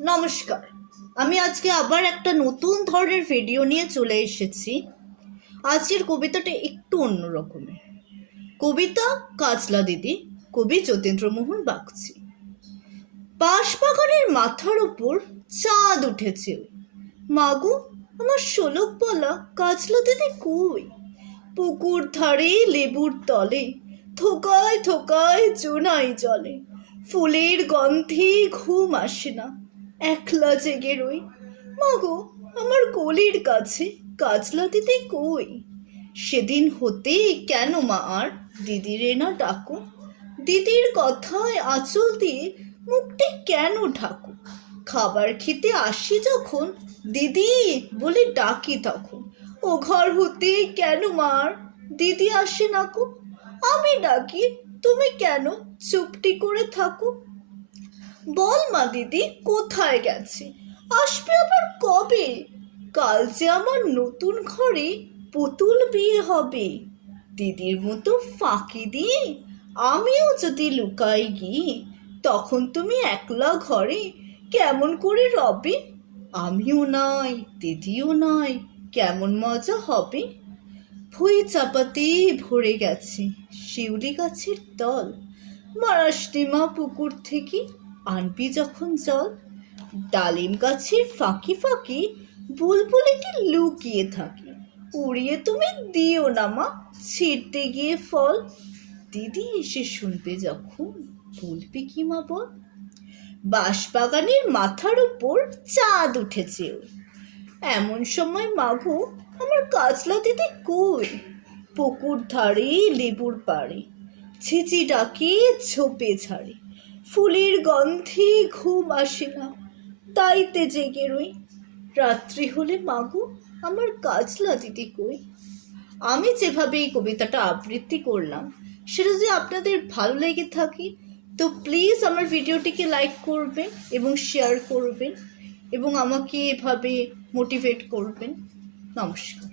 নমস্কার, আমি আজকে আবার একটা নতুন ধরনের ভিডিও নিয়ে চলে এসেছি। আজকের কবিতাটা একটু অন্য রকমের। কবিতা কাজলা দিদি, কবি যতীন্দ্রমোহন বাগচি। বাঁশবাগানের মাথার ওপর চাঁদ উঠেছে, মাগো আমার শোলক বলা কাজলা দিদি কই? পুকুর ধারে লেবুর তলে থোকায় থোকায় জোনাই জলে, ফুলের গন্ধে ঘুম আসে না, একলা জেগে রই। মাগো আমার কলির কাছে কাজলা দিদি কই? সেদিন হতে কেন মা আর দিদিরে না ডাকো? দিদির কথায় আঁচল দিয়ে মুখটি কেন ঢাকো? খাবার খেতে আসি যখন দিদি বলে ডাকি তখন ও ঘর হতে কেন মার দিদি আসে না কো? আমি ডাকি তুমি কেন চুপটি করে থাকো? বল মা দিদি কোথায় গেছে, আসবে আবার কবে? কাল যে আমার নতুন ঘরে পুতুল বিয়ে হবে। দিদির মতো ফাঁকি দিয়ে আমিও যদি লুকাই গিয়ে, তখন তুমি একলা ঘরে কেমন করে রবে? আমিও নাই দিদিও নাই, কেমন মজা হবে? ভুই চাপাতে ভরে গেছে শিউলি গাছের তল, মারাসনি মা পুকুর থেকে আনবি যখন জল। ডালিম গাছের ফাঁকি ফাঁকি বুলবুলিটি লুকিয়ে থাকে, উড়িয়ে তুমি দিও না মা ছিঁড়তে গিয়ে ফল। দিদি এসে শুনবে যখন বলবে কি মা বল? বাঁশবাগানের মাথার উপর চাঁদ উঠেছে, এমন সময় মাগো আমার কাজলা দিদি কই? পুকুর ধারে লেবুর পাড়ে ছিচি ডাকে ঝোপে ঝাড়ে, ফুলের গন্ধে ঘুম আসে না, তাইতে জেগে রই। রাত্রি হলে মাগো আমার কাজলা দিদি কই? আমি যেভাবে এই কবিতাটা আবৃত্তি করলাম, সেটা যদি আপনাদের ভালো লেগে থাকে তো প্লিজ আমার ভিডিওটিকে লাইক করবেন এবং শেয়ার করবেন এবং আমাকে এভাবে মোটিভেট করবেন। নমস্কার।